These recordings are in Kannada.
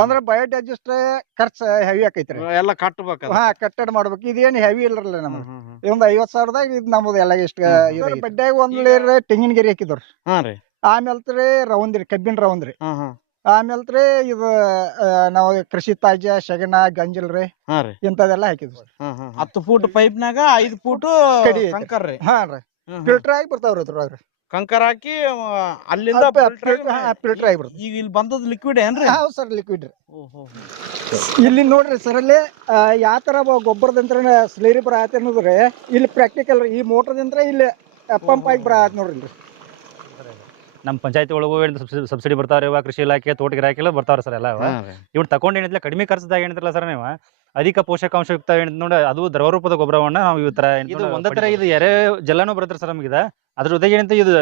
ಅಂದ್ರ ಬಯೋಡೈಜೆಸ್ಟ್ ಖರ್ಚು ಹೆವಿ ಆಕೈತ್ರಿ. ಎಲ್ಲ ಕಟ್ಟಬೇಕು. ಕಟ್ಟಡ ಮಾಡ್ಬೇಕು. ಇದೇನ್ ಹೆವಿ ಇಲ್ರಲ್ಲ ನಮ್ದು. ಇದೊಂದ್ 50,000ದಾಗ ಇದ್ ನಮ್ದು ಎಲ್ಲ ಇಷ್ಟ. ಬಡ್ಡ್ಯಾಗ ಒಂದ್ ಲೇರ್ ತೆಂಗಿನ ಗಿರಿ ಹಾಕಿದ್ರಿ. ಆಮೇಲ್ತ್ರಿ ರೌಂದ್ರಿ ಕಬ್ಬಿನ ರೌಂದ್ರಿ. ಆಮೇಲ್ತ್ರಿ ಇದು ನಾವ್ ಕೃಷಿ ತಾಜ್ಯ ಶಗಣ ಗಂಜಲ್ರಿ ಇಂತದೆಲ್ಲ ಹಾಕಿದ್ವಿ. 10 ಫೂಟ್ ಪೈಪ್ನಾಗ 5 ಫೂಟ್ ಕಂಕರ್ ರೀ. ಫಿಲ್ಟರ್ ಆಗಿ ಬರ್ತಾವ್ರಿ ಅದ್ರೊಳಗ್ರಿ. ಕಂಕರ್ ಹಾಕಿ ಅಲ್ಲಿಂದ ಫಿಲ್ಟರ್ ಆಗಿ ಬರ್ತದೆ. ಈಗ ಇಲ್ಲಿ ಬಂದದ್ ಲಿಕ್ವಿಡ್ ಏನ್ರಿ? ಹೌದು ಸರ್, ಲಿಕ್ವಿಡ್ ರೀ. ಇಲ್ಲಿ ನೋಡ್ರಿ ಸರ್, ಅಲ್ಲಿ ಯಾವ ತರ ಗೊಬ್ಬರದಂತ್ರ ಸ್ಲೇರಿ ಬರ ಆತ ಅನ್ನೋದ್ರಿ ಇಲ್ಲಿ ಪ್ರಾಕ್ಟಿಕಲ್. ಈ ಮೋಟರ್ದಂತ್ರ ಇಲ್ಲಿ ಪಂಪ್ ಆಗಿ ಬರ ಆತ್ ನೋಡ್ರಿ. ನಮ್ಮ ಪಂಚಾಯತಿ ಒಳಗೂ ಸಬ್ಸಿಡಿ ಬರ್ತಾವ್ರಿ. ಇವಾಗ ಕೃಷಿ ಇಲಾಖೆ ತೋಟಗಾರಿಕೆ ಇಲಾಖೆ ಬರ್ತಾವ್ರಿ ಸರ್ ಎಲ್ಲ. ಇವ್ರು ತಗೊಂಡ್ ಏನಿಲ್ಲ ಕಡಿಮೆ ಖರ್ಚದಾಗ ಏನಿದ್ರಲ್ಲ ಸರ್ ನೀವು ಅಧಿಕ ಪೋಷಕಾಂಶಯುಕ್ತ ನೋಡಿ ಅದು ದ್ರವ ರೂಪದ ಗೊಬ್ಬರವನ್ನ ನಾವು ಈ ತರ ಒಂದೇ ತರ ಇದು ಎರೆ ಜಲನೂ ಬರುತ್ತೆ ಸರ್ ನಮ್ಗೆ. ಅದ್ರ ಜೊತೆಗೆ ಏನಂತ ಇದು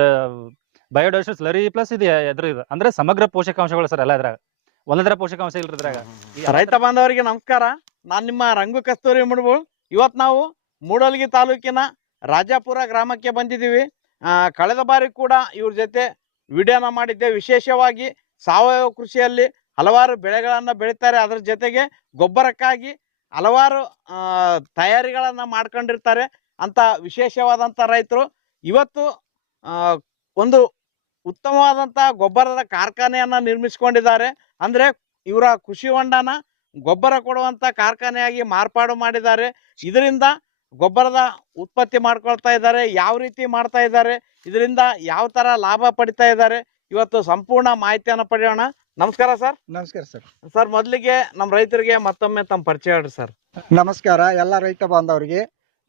ಬಯೋಡೈವರ್ಸಿಟಿ ಸ್ಲರಿ ಪ್ಲಸ್ ಇದು ಇದು ಅಂದ್ರೆ ಸಮಗ್ರ ಪೋಷಕಾಂಶಗಳು ಸರ್ ಎಲ್ಲ ಇದ್ರಾಗ. ಒಂದೇ ತರ ಪೋಷಕಾಂಶ ಇಲ್ರಿ ಇದ್ರಾಗ. ರೈತ ಬಾಂಧವರಿಗೆ ನಮಸ್ಕಾರ. ನಾನ್ ನಿಮ್ಮ ರಂಗು ಕಸ್ತೂರಿ ಮುಡ್ಬೋಳ್. ಇವತ್ ನಾವು ಮೂಡಲಗಿ ತಾಲೂಕಿನ ರಾಜಾಪುರ ಗ್ರಾಮಕ್ಕೆ ಬಂದಿದ್ದೀವಿ. ಕಳೆದ ಬಾರಿ ಕೂಡ ಇವ್ರ ಜೊತೆ ವಿಡಿಯೋನ ಮಾಡಿದ್ದೆ. ವಿಶೇಷವಾಗಿ ಸಾವಯವ ಕೃಷಿಯಲ್ಲಿ ಹಲವಾರು ಬೆಳೆಗಳನ್ನ ಬೆಳೀತಾರೆ. ಅದ್ರ ಜೊತೆಗೆ ಗೊಬ್ಬರಕ್ಕಾಗಿ ಹಲವಾರು ತಯಾರಿಗಳನ್ನ ಮಾಡ್ಕೊಂಡಿರ್ತಾರೆ ಅಂತ ವಿಶೇಷವಾದಂಥ ರೈತರು. ಇವತ್ತು ಒಂದು ಉತ್ತಮವಾದಂಥ ಗೊಬ್ಬರದ ಕಾರ್ಖಾನೆಯನ್ನ ನಿರ್ಮಿಸಿಕೊಂಡಿದ್ದಾರೆ. ಅಂದ್ರೆ ಇವರ ಕೃಷಿ ಹೊಂಡನ ಗೊಬ್ಬರ ಕೊಡುವಂತ ಕಾರ್ಖಾನೆಯಾಗಿ ಮಾರ್ಪಾಡು ಮಾಡಿದ್ದಾರೆ. ಇದರಿಂದ ಗೊಬ್ಬರದ ಉತ್ಪತ್ತಿ ಮಾಡ್ಕೊಳ್ತಾ ಇದ್ದಾರೆ. ಯಾವ ರೀತಿ ಮಾಡ್ತಾ ಇದ್ದಾರೆ, ಇದರಿಂದ ಯಾವ ತರ ಲಾಭ ಪಡಿತಾ ಇದ್ದಾರೆ, ಇವತ್ತು ಸಂಪೂರ್ಣ ಮಾಹಿತಿಯನ್ನು ಪಡೆಯೋಣ. ನಮಸ್ಕಾರ ಸರ್. ನಮಸ್ಕಾರ ಸರ್. ಸರ್, ಮೊದಲಿಗೆ ನಮ್ಮ ರೈತರಿಗೆ ಮತ್ತೊಮ್ಮೆ ತಮ್ಮ ಪರಿಚಯ ಹೇಳ್ರಿ ಸರ್. ನಮಸ್ಕಾರ ಎಲ್ಲ ರೈತ ಬಾಂಧವರಿಗೆ.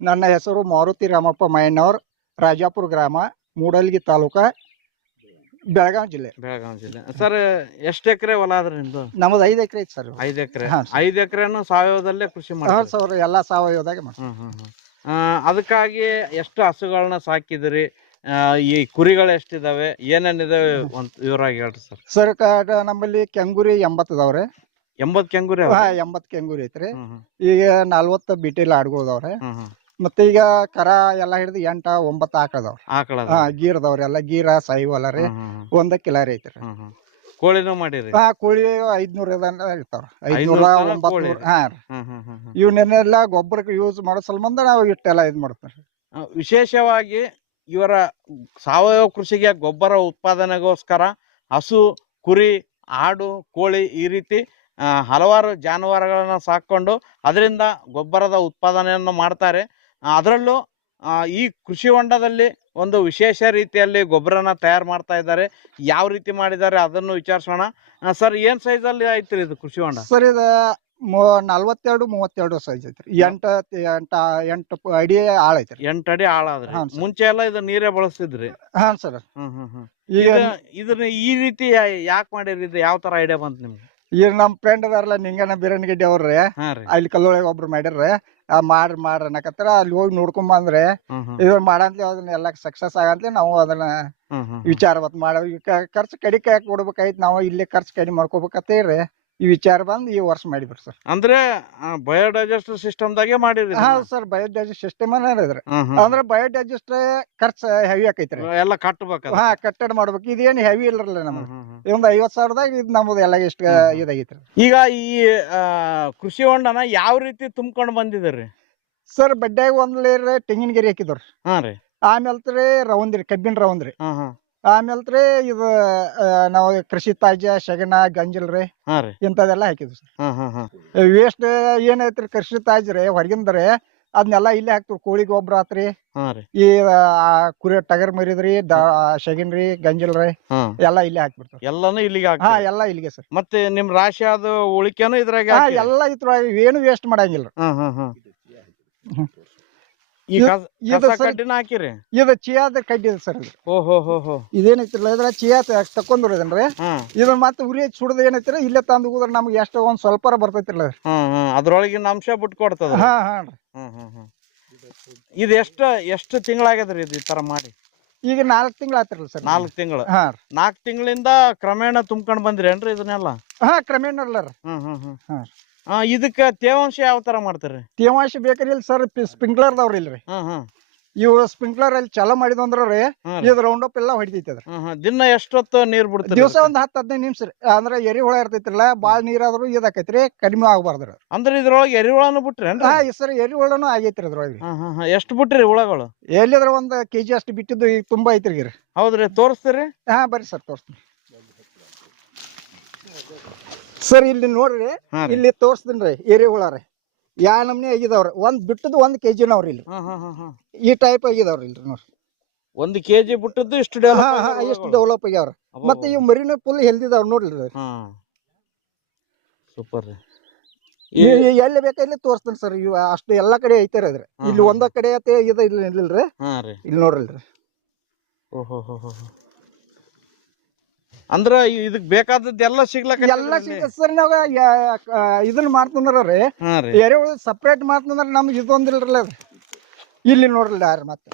ನನ್ನ ಹೆಸರು ಮಾರುತಿ ರಾಮಪ್ಪ ಮಯಣ್ಣವ್ರ, ರಾಜಾಪುರ ಗ್ರಾಮ, ಮೂಡಲಗಿ ತಾಲೂಕ, ಬೆಳಗಾವಿ ಜಿಲ್ಲೆ. ಸರ್, ಎಷ್ಟು ಎಕರೆ ಹೊಲ ಅದ್ರಿ ನಿಮ್ದು? ನಮ್ದು 5 ಎಕರೆ ಐತಿ ಸರ್. 5 ಎಕರೆ. 5 ಎಕರೆನು ಸಾವಯವದಲ್ಲೇ ಕೃಷಿ ಮಾಡ್ತಾರೆ ಸರ್. ಎಲ್ಲ ಸಾವಯವದಾಗ ಮಾಡ್ತೀವಿ. ಅದಕ್ಕಾಗಿ ಎಷ್ಟು ಹಸುಗಳನ್ನ ಸಾಕಿದ್ರಿ, ಈ ಕುರಿಗಳು ಎಷ್ಟಿದಾವೆ, ಏನೇನಿದಾವೆ ಒಂದ್ ವಿವರವಾಗಿ ಹೇಳ್ರಿ ಸರ್. ಸರ್, ನಮ್ಮಲ್ಲಿ ಕೆಂಗೂರಿ 80 ಅದಾವ್ರಿ. 80 ಕೆಂಗೂರಿ? 80 ಕೆಂಗೂರಿ ಐತ್ರಿ. ಈಗ 40 ಬಿಟಿಲ್ ಆಡ್ಗೋದವ್ರೆ. ಮತ್ತೆ ಈಗ ಕರ ಎಲ್ಲಾ ಹಿಡಿದು 8-9 ಆಕಳದವ್ರಿ. ಗೀರ್ ಅದಾವ್ರಿ. ಎಲ್ಲ ಗೀರ ಸಾಯಿವಲ್ಲ ರೀ. 1 ಕಿಲಾರಿ ಐತ್ರಿ. ಕೋಳಿನೂ ಮಾಡಿರಿ? ಕೋಳಿ 500 ಇರ್ತಾವ್ರಿ. 500-900. ಇವನ್ನೆಲ್ಲ ಗೊಬ್ಬರಕ್ಕೆ ಯೂಸ್ ಮಾಡೋ ಸಂಬಂಧ ನಾವು ಇಟ್ಟೆಲ್ಲ ಇದ್ ಮಾಡ್ತೀವಿ. ವಿಶೇಷವಾಗಿ ಇವರ ಸಾವಯವ ಕೃಷಿಗೆ ಗೊಬ್ಬರ ಉತ್ಪಾದನೆಗೋಸ್ಕರ ಹಸು, ಕುರಿ, ಆಡು, ಕೋಳಿ ಈ ರೀತಿ ಹಲವಾರು ಜಾನುವಾರುಗಳನ್ನ ಸಾಕೊಂಡು ಅದರಿಂದ ಗೊಬ್ಬರದ ಉತ್ಪಾದನೆಯನ್ನು ಮಾಡ್ತಾರೆ. ಅದರಲ್ಲೂ ಈ ಕೃಷಿ ಹೊಂಡದಲ್ಲಿ ಒಂದು ವಿಶೇಷ ರೀತಿಯಲ್ಲಿ ಗೊಬ್ಬರನ ತಯಾರು ಮಾಡ್ತಾ ಇದ್ದಾರೆ. ಯಾವ ರೀತಿ ಮಾಡಿದ್ದಾರೆ ಅದನ್ನು ವಿಚಾರಿಸೋಣ. ಸರ್, ಏನ್ ಸೈಜ್ ಅಲ್ಲಿ ಐತ್ರಿ ಇದು ಕೃಷಿ ಹೊಂಡ? ಸರ್, ಇದು 42-32 ಸೈಜ್ ಐತ್ರಿ. 8 ಅಡಿ ಆಳ ಐತ್ರಿ. 8 ಅಡಿ ಆಳ ಆದ್ರಿ. ಮುಂಚೆ ಎಲ್ಲ ಇದು ನೀರೇ ಬಳಸ್ತಿದ್ರಿ? ಹಾ ಸರ್. ಇದನ್ನ ಈ ರೀತಿ ಯಾಕೆ ಮಾಡಿರಿ? ಇದು ಯಾವ ತರ ಐಡಿಯಾ ಬಂತು ನಿಮ್ಗೆ? ಈಗ ನಮ್ ಫ್ರೆಂಡ್ ಅದಾರಲ್ಲ, ನಿಂಗನ ಬೀರನಗಿಡ್ಡಿ ಅವ್ರಿ, ಅಲ್ಲಿ ಕಲ್ಲೊಳಗೆ ಒಬ್ರು ಮಾಡ್ಯಾರ್ರಿ. ಮಾಡ್ರಿ ಅನ್ನಕತ್ತಾರ. ಅಲ್ಲಿ ಹೋಗಿ ನೋಡ್ಕೊಂಡ್ ಬಂದ್ರೆ ಇವ್ ಮಾಡಂತ್ಲಿ ಅದನ್ನ ಎಲ್ಲ ಸಕ್ಸಸ್ ಆಗಂತ್ಲಿ ನಾವು ಅದನ್ನ ವಿಚಾರ ಮಾಡ ಖರ್ಚು ಕಡಿಕೆ ಕೊಡ್ಬೇಕಾಯ್ತು. ನಾವು ಇಲ್ಲಿ ಖರ್ಚು ಕಡಿಮೆ ಮಾಡ್ಕೋಬೇಕಂತೇಳಿ ಈ ವಿಚಾರ ಬಂದು ಈ ವರ್ಷ ಮಾಡಿದ್ರಿ ಸರ್. ಅಂದ್ರೆ ಬಯೋಡೈಜೆಸ್ಟ್ ಸಿಸ್ಟಮ್ ದಾಗೆ ಮಾಡಿದ್ರಿ? ಹೌದು ಸರ್, ಬಯೋಡೈಜೆಸ್ಟ್ ಸಿಸ್ಟಮ್ ಇದ್ರಿ. ಅಂದ್ರೆ ಬಯೋಡೈಜೆಸ್ಟ್ ಖರ್ಚು ಹೆವಿ ಆಕೈತ್ರಿ. ಎಲ್ಲ ಕಟ್ಟಬೇಕು. ಕಟ್ಟಡ ಮಾಡ್ಬೇಕು. ಇದೇನ್ ಹೆವಿ ಇಲ್ರಲ್ಲ ನಮ್ದು. ಇದೊಂದ್ 50,000ದಾಗ ಇದ್ ನಮ್ದು ಎಲ್ಲ ಇಷ್ಟ ಇದಾಗೈತ್ರಿ. ಈಗ ಈ ಕೃಷಿ ಹೊಂಡನ ಯಾವ ರೀತಿ ತುಂಬ್ಕೊಂಡ್ ಬಂದಿದ್ರಿ ಸರ್? ಬಡ್ಡ್ಯಾಗ ಒಂದ್ ಲೇರ್ ತೆಂಗಿನ ಗಿರಿ ಹಾಕಿದ್ರಿ. ಆಮೇಲ್ತ್ರಿ ರೌಂದ್ರಿ ಕಬ್ಬಿನ ರೌಂದ್ರಿ. ಆಮೇಲ್ತ್ರಿ ಇದು ನಾವ್ ಕೃಷಿ ತಾಜ್ಯ ಶಗಣ ಗಂಜಲ್ರಿ ಇಂತದೆಲ್ಲ ಹಾಕಿದ್ವಿ ಸರ್. ವೇಸ್ಟ್ ಏನೈತ್ರಿ ಕೃಷಿ ತಾಜ್ರಿ ಹೊರಗಿಂದ್ರಿ ಅದನ್ನೆಲ್ಲ ಇಲ್ಲೇ ಹಾಕ್ತಿವಿ. ಕೋಳಿ ಗೊಬ್ಬರ ಆತ್ರಿ, ಈ ಕುರಿ ಟಗರ್ ಮರಿದ್ರಿ, ಶಗಿನ್ರಿ, ಗಂಜಲ್ರಿ ಎಲ್ಲಾ ಇಲ್ಲೇ ಹಾಕ್ಬಿಡ್ತಾರ. ಎಲ್ಲಾನು ಇಲ್ಲಿಗೆ? ಎಲ್ಲಾ ಇಲ್ಲಿಗೆ ಸರ್. ಮತ್ತೆ ನಿಮ್ ರಾಶಿ ಆದ ಉಳಿಕೆನು ಇದ್ರಾಗ? ಎಲ್ಲಾ ಇದ್ರೊಳಗ ಏನು ವೇಸ್ಟ್ ಮಾಡಂಗಿಲ್ರಿ. ಹಾಕಿರಿ? ಇದು ಚಿಯಾದ ಕಡ್ಡಿ ಸರ್. ಇದೇನೈತಿಲ್ಲ ಇದ್ರ ಚಿಯಾ ತಕೊಂಡ್ರಿ. ಇದನ್ನ ಮತ್ತೆ ಉರಿ ಸುಡದ ಏನೈತಿರ ಇಲ್ಲೇ ತಂದು ಹೋದ್ರ ನಮ್ಗೆ ಎಷ್ಟೋ ಒಂದ್ ಸ್ವಲ್ಪ ಬರ್ತೈತಿಲ್ಲ. ಅದ್ರೊಳಗಿನ ಅಂಶ ಬಿಟ್ಕೊಡ್ತದ. ಇದು ಎಷ್ಟು ತಿಂಗಳಾಗ್ಯದ್ರಿ ಇದು ಈ ತರ ಮಾಡಿ? ಈಗ 4 ತಿಂಗಳು ಆತಿರಲ್ಲ ಸರ್. 4 ತಿಂಗಳು. 4 ತಿಂಗಳಿಂದ ಕ್ರಮೇಣ ತುಂಬ್ಕೊಂಡ್ ಬಂದ್ರೇನ್ರಿ ಇದನ್ನೆಲ್ಲ? ಕ್ರಮೇಣ ಅಲ್ಲ. ಇದಕ್ಕ ತೇವಾಂಶ ಯಾವ ತರ ಮಾಡ್ತಾರ್ರಿ? ತೇವಾಂಶ ಬೇಕ್ರಿ ಇಲ್ಲ ಸರ್. ಸ್ಪ್ರಿಂಕ್ಲರ್ ದವ್ರಿ ಇಲ್ರಿ. ಇವು ಸ್ಪ್ರಿಂಕ್ಲರ್ ಅಲ್ಲಿ ಚಾಲೂ ಮಾಡಿದ್ವು ಅಂದ್ರ ರೀ ಹಾ ಇದು ರೌಂಡ್ ಅಪ್ ಎಲ್ಲ ಹೊಡಿತೈತಿ ಅದ್ರ ದಿನ ಎಷ್ಟೊತ್ತು ನೀರ್ ಬಿಡ್ತೀರಿ ದಿವಸ ಇದಕ್ಕೆ? ಒಂದ್ 10-15 ನಿಮಿಷ ರೀ ಅಂದ್ರೆ ಎರಿಹುಳ ಇರ್ತೈತ್ರಲ್ಲ ಬಾಳ್ ನೀರಾದ್ರು ಇದಾಕೈತ್ರಿ ಕಡಿಮೆ ಆಗ್ಬಾರ್ದ್ರಿ ಅಂದ್ರೆ ಇದ್ರೊಳಗೆ ಎರಿಹುಳನು ಬಿಟ್ರೇನ್ರಿ? ಹಾ ಈ ಸರಿ ಎರಿಹುಳನು ಆಗೈತ್ರಿ ಅದ್ರೊಳಗೆ ಎಷ್ಟು ಬಿಟ್ರಿ ಹುಳಗಳು? ಎಲ್ಲಿದ್ರ ಒಂದ್ ಕೆಜಿ ಅಷ್ಟು ಬಿಟ್ಟಿದ್ದು ಈಗ ತುಂಬಾ ಐತ್ರಿ ಈಗ ಹೌದ್ರಿ ತೋರಿಸ್ತೀರಿ? ಹಾ ಬರ್ರಿ ಸರ್ ತೋರಿಸ್ತೀನಿ ಸರ್ ಇಲ್ಲಿ ನೋಡ್ರಿ ಇಲ್ಲಿ ತೋರಿಸ್ತೀನಿ ಎರಿಹುಳ ರೀ ಯಾ ನಮ್ನಿ ಆಗಿದಾವ್ರಿ ಒಂದ್ ಬಿಟ್ಟದ್ದು 1 kg ನಾವ್ರಿ ಇಲ್ಲಿ ಈ ಟೈಪ್ ಆಗಿದಾವ್ರಿ ಇಲ್ರಿ ನೋಡ್ರಿ 1 kg ಬಿಟ್ಟದ್ದು ಇಷ್ಟು ಎಷ್ಟು ಡೆವಲಪ್ ಆಗ್ಯಾವ್ರಿ ಮತ್ತೆ ಇವ್ ಮರಿನೂ ಫುಲ್ ಹೆಲ್ದಿದಾವ್ ನೋಡ್ರಿ ಸೂಪರ್ ರೀ ಎಲ್ಲಿ ಬೇಕಾ ಇಲ್ಲಿ ತೋರಿಸ್ತೀನಿ ಸರ್ ಇವ ಅಷ್ಟು ಎಲ್ಲಾ ಕಡೆ ಐತಾರ ಅದ್ರ ಇಲ್ಲಿ ಒಂದ ಕಡೆ ಐತೆ ಇದು ಇಲ್ಲಿ ಇಲ್ರಿ ಇಲ್ಲಿ ನೋಡ್ರಿ ಅಂದ್ರ ಇದಕ್ ಬೇಕಾದದ್ದೆಲ್ಲ ಸಿಗ್ಲಕ್ಕ ಎಲ್ಲ ಸರ್ ನಾವ್ ಇದನ್ನ ಮಾಡ್ತಂದ್ರಿ ಎರೆಹುಳ ಸಪ್ರೇಟ್ ಮಾಡ್ತಂದ್ರ ನಮ್ಗೆ ಇದೊಂದಿಲ್ರಲ್ಲ ಅದ ಇಲ್ಲಿ ನೋಡ್ರಲ್ಲ ಯಾರು ಮತ್ತೆ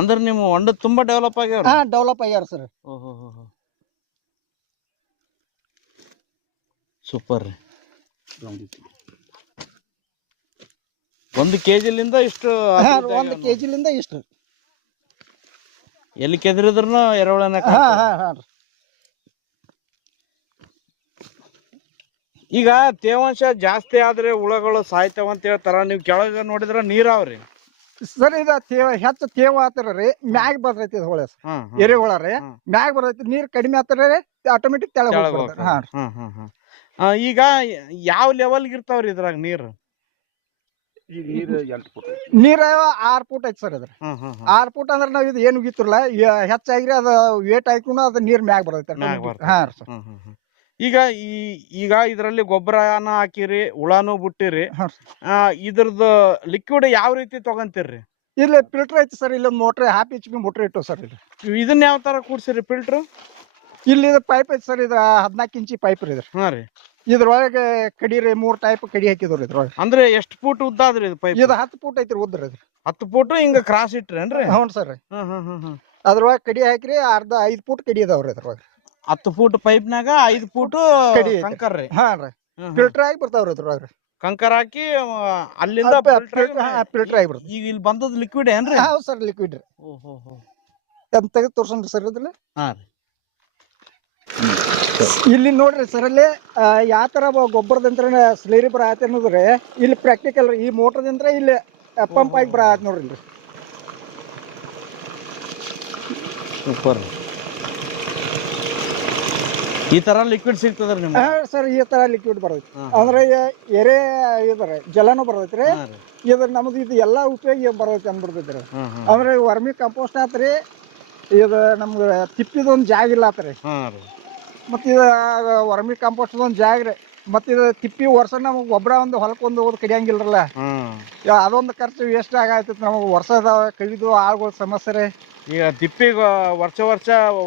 ಅಂದ್ರ ನಿಮ್ಮ ಹೊಂಡ ತುಂಬಾ ಡೆವಲಪ್ ಆಗ್ಯಾವ? ಹಾ ಡೆವಲಪ್ ಆಗ್ಯಾರ ಸರ್. ಸೂಪರ್ ರೀ 1 kg ಲಿಂದ ಇಷ್ಟು 1 kg ಲಿಂದ ಇಷ್ಟು ಎಲ್ಲಿ ಕೆದರಿದ್ರು ಎರೆಹುಳನ ಈಗ ತೇವಾಂಶ ಜಾಸ್ತಿ ಆದ್ರೆ ಹುಳಗಳು ಸಾಯ್ತಾವ ಅಂತ ಹೇಳ್ತಾರ ನೀವು ಕೆಳಗ ನೋಡಿದ್ರ ನೀರಾವ್ರಿ ಸರ್ ಇದ ಹೆಚ್ಚು ತೇವ ಆತರಿ ಮ್ಯಾಗ್ ಬರ್ತೈತಿ ಹೊಳೆ ಎರೆಹುಳ ರೀ ಮ್ಯಾಗ್ ಬರ್ತೈತಿ ನೀರ್ ಕಡಿಮೆ ಆತರ ಆಟೋಮೆಟಿಕ್ ತೆಳಗ ಈಗ ಯಾವ ಲೆವೆಲ್ ಇರ್ತಾವ್ರಿ ಇದ್ರಾಗ ನೀರು? ನೀರ 6 ಫೂಟ್ ಐತಿ ಸರ್ ಅದ್ರ 6 ಫೂಟ್ ಅಂದ್ರೆ ನಾವ್ ಇದು ಏನು ಉಗಿತಿರಲ್ಲ ಹೆಚ್ಚಾಗ್ರಿ ಅದ ವೇಟ್ ಹಾಕಿನ ಅದ ನೀರ್ ಮ್ಯಾಗ್ ಬರ್ತೈತಿ. ಈಗ ಈಗ ಇದ್ರಲ್ಲಿ ಗೊಬ್ಬರನ ಹಾಕಿರಿ ಹುಳಾನು ಬಿಟ್ಟಿರಿ ಇದ್ರದ್ದು ಲಿಕ್ವಿಡ್ ಯಾವ ರೀತಿ ತಗೊಂತೀರಿ? ಇಲ್ಲಿ ಫಿಲ್ಟರ್ ಐತಿ ಸರ್ ಇಲ್ಲಿ ಮೋಟ್ರ್ 1/2 HP ಮೋಟ್ರ್ ಇಟ್ಟು ಸರ್ ಇಲ್ಲಿ ಇದನ್ನ ಯಾವ ತರ ಕೂಡ್ಸಿರಿ ಫಿಲ್ಟರ್? ಇಲ್ಲಿ ಪೈಪ್ ಐತಿ ಸರ್ ಇದು 14 ಇಂಚಿ ಪೈಪ್ ರೀ ಇದ್ರೊಳಗೆ ಕಡಿರಿ 3 ಟೈಪ್ ಕಡಿ ಹಾಕಿದ್ರಿ ಇದ್ರೊಳಗೆ. ಅಂದ್ರೆ ಎಷ್ಟು ಫೂಟ್ ಉದ್ದ ಆದ್ರಿ ಇದು ಪೈಪ್? ಇದು 10 ಫೂಟ್ ಐತ್ರಿ ಉದ್ದ ರೀ 10 ಫೂಟ್ ಹಿಂಗ ಕ್ರಾಸ್ ಇಟ್ರೇನ್ರಿ? ಹ್ಞೂ ಸರ್ ಅದ್ರೊಳಗೆ ಕಡಿ ಹಾಕಿರಿ ಅರ್ಧ 5 ಫೂಟ್ ಕಡಿ ಅದಾವ್ರಿ ಅದ್ರೊಳಗೆ 10 ಫೂಟ್ ಪೈಪ್ನಾಗ 5 ಫೂಟ್ ಕಡಿ ಕಂಕರ್ ರೀ ಫಿಲ್ಟರ್ ಆಗಿ ಬರ್ತಾವ್ರಿ ಅದ್ರೊಳಗೆ ಕಂಕರ್ ಹಾಕಿ ಅಲ್ಲಿಂದ ಫಿಲ್ಟರ್ ಆಗಿ ಬರ್ತದೆ. ಈಗ ಇಲ್ಲಿ ಬಂದದ್ ಲಿಕ್ವಿಡ್ ಏನ್ರಿ? ಹೌದು ಸರ್ ಲಿಕ್ವಿಡ್ ರೀ ಅಂತ ತೆಗೆದು ತೋರ್ಸನ್ರಿ ಸರ್ ಇದ್ರಲ್ಲಿ ಇಲ್ಲಿ ನೋಡ್ರಿ ಸರ್ ಅಲ್ಲಿ ಯಾವ ತರ ಗೊಬ್ಬರದಂತ್ರ ಸ್ಲೇರಿ ಬರ ಆತ ಅನ್ನೋದ್ರಿ ಇಲ್ಲಿ ಪ್ರಾಕ್ಟಿಕಲ್ ಈ ಮೋಟರ್ದಂತ್ರ ಇಲ್ಲಿ ಪಂಪ್ ಆಗಿ ಬರ ಆತ್ ನೋಡ್ರಿ ಸೂಪರ್ ಈ ತರ ಲಿಕ್ವಿಡ್ ಸಿಗ್ತದ್ರಿ ನಿಮ್ಗೆ? ಸರ್ ಈ ತರ ಲಿಕ್ವಿಡ್ ಬರ್ತೈತಿ ಅಂದ್ರೆ ಎರೆ ಇದ್ರ ಜಲನು ಬರ್ತೈತ್ರಿ ಇದ್ರ ನಮ್ದು ಇದು ಎಲ್ಲಾ ಉಪಯೋಗ ಬರ್ತೈತಿ ಅಂದ್ಬಿಡ್ತೈತ್ರಿ. ಅಂದ್ರೆ ವರ್ಮಿ ಕಂಪೋಸ್ಟ್ ಆತ್ರಿ ಇದು ನಮ್ಗೆ ತಿಪ್ಪಿದೊಂದು ಜಾಗ ಇಲ್ಲ ಆತ್ರಿ ಮತ್ತ ಇದು ವರ್ಮಿ ಕಂಪೋಸ್ಟ್ ಒಂದ್ ಜಾಗ ರೀ ಮತ್ತ ಇದು ತಿಪ್ಪಿ ವರ್ಷ ನಮಗ್ ಗೊಬ್ಬರ ಒಂದು ಹೊಲಕ್ಕೊಂದು ಹೋದ್ ಕಡಿಯಂಗಿಲ್ರಲ್ಲ ಅದೊಂದು ಖರ್ಚು ವೇಸ್ಟ್ ಆಗತೈತಿ ನಮಗ್ ವರ್ಷದ ಕಡಿದು ಆಳ್ಗಳ ಸಮಸ್ಯೆ ರೀ. ಈಗ ತಿಪ್ಪಿ ವರ್ಷ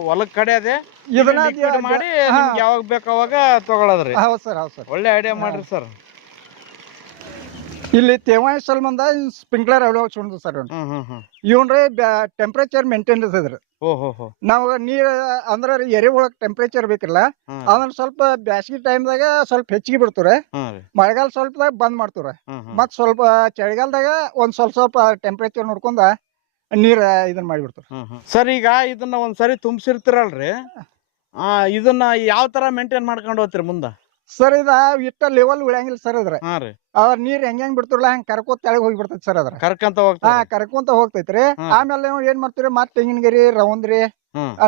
ಹೊಲಕ್ ಕಡಿಯದೆ ಇದನ್ನ ಮಾಡಿ ಯಾವಾಗ ಬೇಕು ಅವಾಗ ತಗೊಳದ್ರಿ? ಹೌದ್ ಸರ್ ಹೌದ್ ಸರ್ ಒಳ್ಳೆ ಐಡಿಯಾ ಮಾಡ್ರಿ ಸರ್. ಇಲ್ಲಿ ತೇವಾಂಶ ಸಂಬಂಧ ಸ್ಪ್ರಿಂಕ್ಲರ್ ಅಳವಡಿಸ್ಕೊಂಡು ಸರ್ ಇವನ್ರಿ ಟೆಂಪರೇಚರ್ ಮೇಂಟೈನ್ ಇರ್ತದ್ರಿ. ನಾವ್ ನೀರ್ ಅಂದ್ರ ಎರೆಹುಳ ಟೆಂಪರೇಚರ್ ಬೇಕಿಲ್ಲ ಅದನ್ನ ಸ್ವಲ್ಪ ಬ್ಯಾಸಗಿ ಟೈಮ್ದಾಗ ಸ್ವಲ್ಪ ಹೆಚ್ಚಿಗೆ ಬಿಡ್ತಾರ ಮಳೆಗಾಲ ಸ್ವಲ್ಪ ಬಂದ್ ಮಾಡ್ತಾರ ಮತ್ ಸ್ವಲ್ಪ ಚಳಿಗಾಲದಾಗ ಒಂದ್ ಸ್ವಲ್ಪ ಟೆಂಪರೇಚರ್ ನೋಡ್ಕೊಂಡ ನೀರ್ ಇದನ್ನ ಮಾಡಿಬಿಡ್ತಾರ. ಸರ್ ಈಗ ಇದನ್ನ ಒಂದ್ಸರಿ ತುಂಬಿಸಿರ್ತಿರಲ್ರಿ ಇದನ್ನ ಯಾವ ತರ ಮೇಂಟೈನ್ ಮಾಡ್ಕೊಂಡು ಹೋಗ್ತೀರಿ ಮುಂದ? ಸರ್ ಇದ ಇಟ್ಟ ಲೆವೆಲ್ ಉಳಿಯಂಗಿಲ್ಲ ಸರ್ ಅದ್ರ ಅದ್ರ ನೀರ್ ಹೆಂಗ್ ಬಿಡ್ತಾರಲ್ಲ ಹಂಗ ಕರ್ಕೋತ ತೆಳಗ್ ಹೋಗಿ ಬಿಡ್ತೈತಿ ಸರ್ ಅದ್ರ ಕರ್ಕೊಂತ ಹೋಗ್ತೈತ್ರಿ. ಆಮೇಲೆ ನಾವ್ ಏನ್ ಮಾಡ್ತೀರಿ ಮತ್ ತೆಂಗಿನ ಗರಿ ರೌಂದ್ರಿ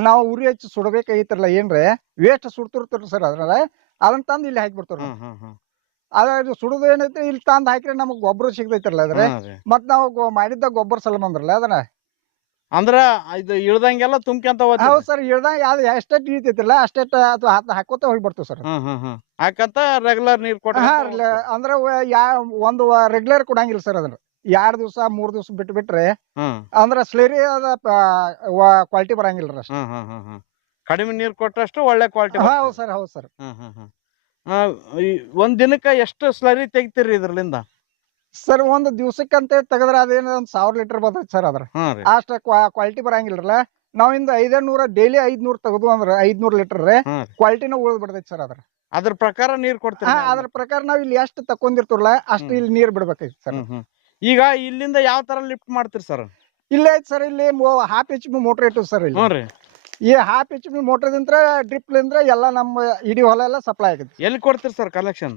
ನಾವ್ ಉರಿ ಹಚ್ಚಿ ಸುಡಬೇಕಾಗಿತ್ರಲ್ಲ ಏನ್ರಿ ವೇಸ್ಟ್ ಸುಡ್ತಿರ್ತಾರ ಸರ್ ಅದ್ರಾಗ ಅದನ್ನ ತಂದ್ ಇಲ್ಲಿ ಹಾಕಿ ಬಿಡ್ತಾರ. ಅದ್ರ ಸುಡುದು ಏನೈತಿ ಇಲ್ಲಿ ತಂದ್ ಹಾಕಿದ್ರೆ ನಮಗ್ ಗೊಬ್ಬರ ಸಿಗ್ತೈತ್ರಲ್ಲ ಅದ್ರ ಮತ್ ನಾವ್ ಮಾಡಿದ್ದ ಗೊಬ್ಬರ ಸಲ ಅಂದ್ರಲ್ಲ ಅದನ್ನ ಅಂದ್ರ ಇದು ಇಳ್ದಂಗೆಲ್ಲ ತುಂಬ್ಕೊಂತ ಹೋಗ್ತೀವಿ? ಹೌದ್ ಸರ್ ಇಳ್ದಂಗ ಯಾವ್ದು ಎಷ್ಟೇ ಇಳ್ತೈತಿಲ್ಲ ಅಷ್ಟೇ ಅದು ಹಾಕೋತ ಹೋಗಿ ಬರ್ತೇವೆ ಸರ್. ಹಾಕಂತ ರೆಗ್ಯುಲರ್ ನೀರ್ ಕೊಟ್ಟ ಅಂದ್ರೆ ಒಂದು ರೆಗ್ಯುಲರ್ ಕೊಡಂಗಿಲ್ಲ ಸರ್ ಅದನ್ನ 2 ದಿವಸ 3 ದಿವಸ ಬಿಟ್ಟು ಬಿಟ್ರೆ ಅಂದ್ರ ಸ್ಲೇರಿ ಅದ ಕ್ವಾಲಿಟಿ ಬರಂಗಿಲ್ಲ ಅಷ್ಟ. ಕಡಿಮೆ ನೀರ್ ಕೊಟ್ಟಷ್ಟು ಒಳ್ಳೆ ಕ್ವಾಲಿಟಿ. ಹೌದ್ ಸರ್ ಹೌದ್ ಸರ್. ಒಂದ್ ದಿನಕ್ಕ ಎಷ್ಟು ಸ್ಲರಿ ತೆಗಿತೀರಿ ಇದ್ರಲಿಂದ? ಸರ್ ಒಂದ್ ದಿವ್ಸಕ್ಕಂತ ತೆಗದ್ರ ಅದೇನ 1000 ಲೀಟರ್ ಬರ್ತೈತಿ ಸರ್ ಅದ್ರ ಅಷ್ಟ ಕ್ವಾಲಿಟಿ ಬರಂಗಿಲ್ರಲ್ಲ ನಾವ್ ಇಂದ 500 ಡೈಲಿ 500 ತೆಗದು ಅಂದ್ರ 500 ಲೀಟರ್ ಕ್ವಾಲಿಟಿನ ಉಳಿದ್ ಬಿಡ್ತೈತಿ ಸರ್ ಅದ್ರ ಅದ್ರ ಪ್ರಕಾರ ನೀರ್ ಕೊಡ್ತೀರಿ ನೀವು? ಅದ್ರ ಪ್ರಕಾರ ನಾವ್ ಇಲ್ಲಿ ಎಷ್ಟು ತಕೊಂಡಿರ್ತಿರಲ್ಲ ಅಷ್ಟು ಇಲ್ಲಿ ನೀರ್ ಬಿಡ್ಬೇಕೈತಿ ಸರ್. ಈಗ ಇಲ್ಲಿಂದ ಯಾವ ತರ ಲಿಫ್ಟ್ ಮಾಡ್ತೀರಿ ಸರ್? ಇಲ್ಲ ಐತಿ ಸರ್, ಇಲ್ಲಿ ಹಾಫ್ ಎಚ್ ಪಿ ಮೋಟರ್ ಇಟ್ಟು ಸರ್. ಇಲ್ಲಿ ಹ್ಞೂ. ಈ ಹಾಫ್ ಎಚ್ ಪಿ ಮೋಟರ್ದಿಂದ್ರ ಡ್ರಿಪ್ಲಿಂದ್ರ ಎಲ್ಲ ನಮ್ಮ ಇಡೀ ಹೊಲ ಎಲ್ಲ ಸಪ್ಲೈ ಆಗೈತಿ. ಎಲ್ಲಿ ಕೊಡ್ತೀರಿ ಸರ್ ಕಲೆಕ್ಷನ್?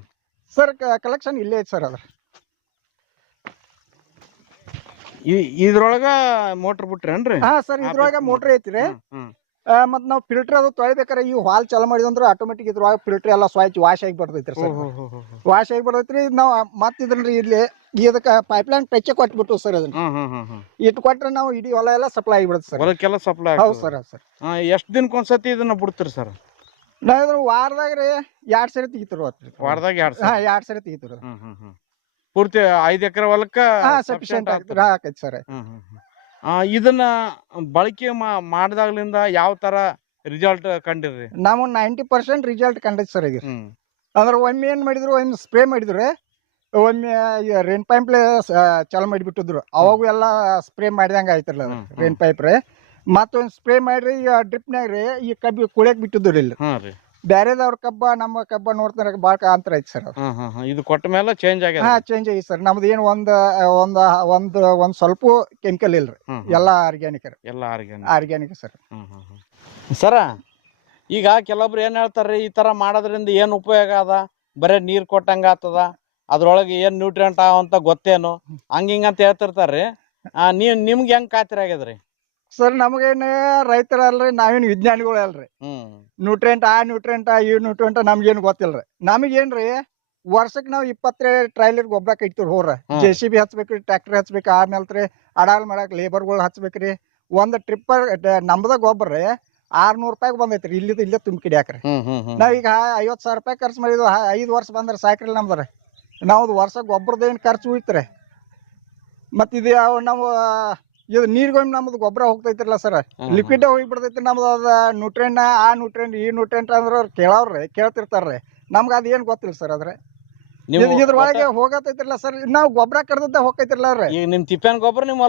ಸರ್ ಕಲೆಕ್ಷನ್ ಇಲ್ಲೇ ಐತಿ ಸರ್. ಅದ್ರ ಇದ್ರೊಳಗ ಮೋಟರ್ ಬಿಟ್ರೇನ್ರಿ? ಸರ್ ಇದ್ರೊಳಗ ಮೋಟರ್ ಐತಿರಿ. ಮತ್ ನಾವ್ ಫಿಲ್ಟರ್ ಅದು ತೊಳಿಬೇಕಾರೆ ಈ ಹಾಲ್ ಚಾಲು ಮಾಡಿದಂದ್ರ ಆಟೋಮೆಟಿಕ್ ಇದ್ರೊಳಗ ಫಿಲ್ಟರ್ ಎಲ್ಲ ಸ್ವಚ್ಛ ವಾಶ್ ಆಗಿ ಬರ್ತೈತ್ರಿ ಸರ್. ವಾಶ್ ಆಗಿ ಬರ್ತೈತ್ರಿ. ನಾವ್ ಮತ್ ಇದನ್ರಿ ಇಲ್ಲಿ ಇದಕ್ಕ ಪೈಪ್ ಲೈನ್ ಟಚ್ ಕೊಟ್ಬಿಟ್ಟು ಸರ್. ಅದನ್ನ ಇಟ್ಟು ಕೊಟ್ರೆ ನಾವು ಇಡೀ ಹೊಲ ಎಲ್ಲ ಸಪ್ಲೈ ಆಗಿಬಿಡುತ್ತೆ ಸರ್. ಹೊಲಕ್ಕೆಲ್ಲ ಸಪ್ಲೈ? ಹೌದು ಸರ್. ಎಷ್ಟ್ ದಿನಕ್ಕೊಂದ್ಸತಿ ಇದನ್ನ ಬಿಡ್ತೀರಿ ಸರ್? ನಾವ್ ಇದನ್ನ ವಾರದಾಗ ರೀ 2 ಸರಿ ತೆಗಿತಿರು. ವಾರದಾಗ 2 ಸರಿ ತೆಗಿತಿರು. ಪೂರ್ತಿ 5 ಎಕರೆ ಹೊಲಕ್ಕ ಸಫಿಶಿಯಂಟ್ ಆಕೈತಿ ಸರ್. ಇದನ್ನ ಬಳಕೆ ಮಾಡಿದಾಗ್ಲಿಂದ ಯಾವ ತರ ರಿಸಲ್ಟ್ ಕಂಡಿರ್ರಿ? ನಾವು 90% ರಿಸಲ್ಟ್ ಕಂಡೈತಿ ಸರ್. ಈಗ ಅಂದ್ರೆ ಒಮ್ಮೆ ಏನ್ ಮಾಡಿದ್ರು, ಒಮ್ಮೆ ಸ್ಪ್ರೇ ಮಾಡಿದ್ರು, ಒಮ್ಮೆ ರೇನ್ ಪೈಪ್ ಚಾಲು ಮಾಡಿಬಿಟ್ಟಿದ್ರು. ಅವಾಗೂ ಎಲ್ಲ ಸ್ಪ್ರೇ ಮಾಡಿದಂಗ ಆಯ್ತಲ್ಲ ರೇನ್ ಪೈಪ್ ರೀ. ಮತ್ತೊಂದು ಸ್ಪ್ರೇ ಮಾಡ್ರಿ ಈ ಡ್ರಿಪ್ನಾಗ ರೀ ಈ ಕಬ್ಬಿ ಕುಳಿಯಕ್ ಬಿಟ್ಟಿದ್ರು. ಇಲ್ಲಿ ಬ್ಯಾರೆದವ್ರ ಕಬ್ಬ ನಮ್ಮ ಕಬ್ಬ ನೋಡ್ತಾರ ಬಾಳ ಅಂತರ ಐತಿ ಸರ್. ಇದು ಕೊಟ್ಟ ಮೇಲೆ ಚೇಂಜ್ ಆಗಿದೆ? ಚೇಂಜ್ ಆಗಿ ಸರ್. ನಮ್ದು ಏನು ಒಂದ್ ಸ್ವಲ್ಪ ಕೆಮಿಕಲ್ ಇಲ್ರಿ, ಎಲ್ಲಾ ಆರ್ಗ್ಯಾನಿಕ್. Organic sir. ಸರ ಈಗ ಕೆಲವೊಬ್ರು ಏನ್ ಹೇಳ್ತಾರ್ರಿ, ಈ ತರ ಮಾಡೋದ್ರಿಂದ ಏನ್ ಉಪಯೋಗ ಅದ? ಬರೇ ನೀರ್ ಕೊಟ್ಟಂಗ ಆತದ, ಅದ್ರೊಳಗೆ ಏನ್ ನ್ಯೂಟ್ರಿಯೆಂಟ್ ಅಂತ ಗೊತ್ತೇನು ಹಂಗಿಂಗ ಅಂತ ಹೇಳ್ತಿರ್ತಾರ್ರಿ. ನಿಮ್ಗೆ ಹೆಂಗ್ ಖಾತ್ರಿ ಆಗ್ಯದ್ರಿ ಸರ್? ನಮಗೇನ್ ರೈತರ ಅಲ್ರಿ, ನಾವೇನು ವಿಜ್ಞಾನಿಗಳು ಅಲ್ರಿ. ನ್ಯೂಟ್ರಿಯೆಂಟ್ ಈ ನ್ಯೂಟ್ರಿಯೆಂಟ್ ನಮ್ಗೇನು ಗೊತ್ತಿಲ್ರಿ. ನಮಗೇನ್ರಿ ವರ್ಷಕ್ ನಾವ್ 20 ಟ್ರೈಲರ್ ಗೊಬ್ಬರ ಕಟ್ತೀವಿ. ಹೋರ JCB ಹಚ್ಬೇಕ್ರಿ, ಟ್ರ್ಯಾಕ್ಟರ್ ಹಚ್ಬೇಕು, ಆಮೇಲೆ ಅಡಾಲ್ ಮಾಡಕ್ ಲೇಬರ್ಗಳು ಹಚ್ಬೇಕ್ರಿ. ಒಂದ್ ಟ್ರಿಪ್ಪರ್ ನಮ್ದ ಗೊಬ್ಬರ ರೀ 600 ರೂಪಾಯಿಗೆ ಬಂದೈತ್ರಿ. ಇಲ್ಲೇ ತುಂಬಿಕಿಡ್ಯಾಕ್ರಿ. ನಾವೀಗ 50,000 ರೂಪಾಯಿ ಖರ್ಚು ಮಾಡಿದ್ವು. 5 ವರ್ಷ ಬಂದ್ರೆ ಸಾಕ್ರಿ ನಮ್ದ್ರ. ನಾವ್ ವರ್ಷ ಗೊಬ್ಬರದ ಏನ್ ಖರ್ಚು ಉಳಿತ್ರಿ. ಮತ್ ಇದು ನಾವು ಇದು ನೀರ್ಗೊಮ್ಮೆ ನಮ್ದು ಗೊಬ್ಬರ ಹೋಗ್ತೈತಿರಲ್ಲ ಸರ್, ಲಿಕ್ವಿಡ್ ಹೋಗಿ ಬಿಡ್ತೈತಿ ನಮ್ದು. ಅದ ನ್ಯೂಟ್ರಿಯೆಂಟ್ ಈ ನ್ಯೂಟ್ರಿಯೆಂಟ್ ಅಂದ್ರೆ ಕೇಳ್ತಿರ್ತಾರ್ರಿ. ನಮ್ಗ ಅದ್ ಏನ್ ಗೊತ್ತಿಲ್ಲ ಸರ್. ಅದ್ರ ಇದ್ರೊಳಗೆ ಹೋಗತೈತಿರಲ್ಲ ಸರ್, ನಾವ್ ಗೊಬ್ಬರ ಕಡ್ದದ್ದ ಹೋಗ್ತೈತಿರಲ್ಲ ರೀ. ನಿಮ್ ತಿಪ್ಪೆನ್ ಗೊಬ್ಬರ ನಿಮ್